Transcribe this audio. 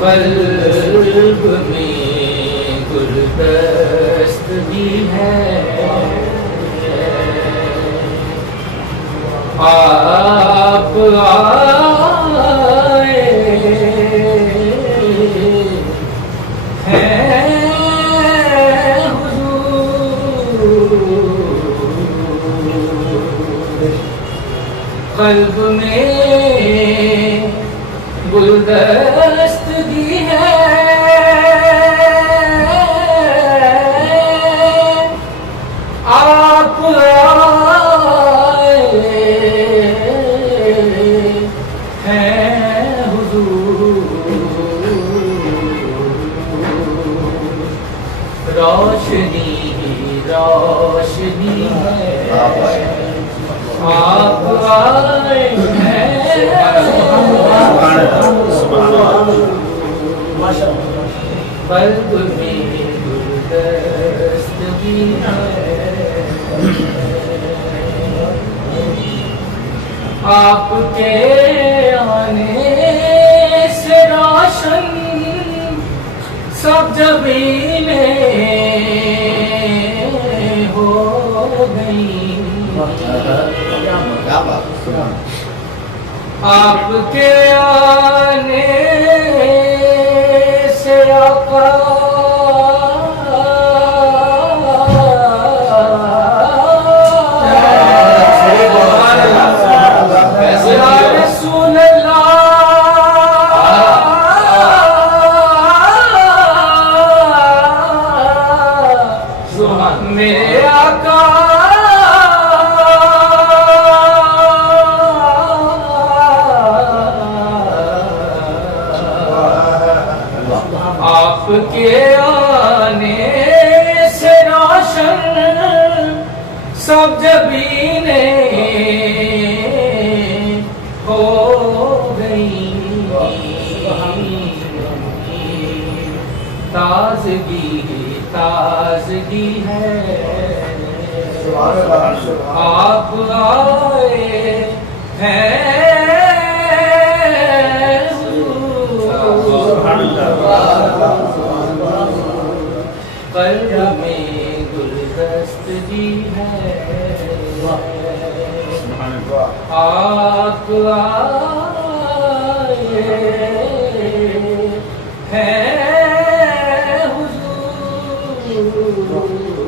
قلب میں گلدستگی ہے، آپ آئے ہیں حضور، قلب میں گلدستگی ہے، آپ آئے ہیں حضور، روشنی روشنی ہے، آپ آئے ہیں، قلب میں گلدستگی ہے، آپ کے آنے سے روشن سب زمینیں ہو گئی، آپ کے آنے سے آقا یا رسول اللہ، میرے آقا آپ کے آنے سے روشن سب زمینیں ہو گئی، تازگی تازگی ہے، آپ آئے ہیں قلب میں گلدستگی ہے، آپ آئے ہیں حضور،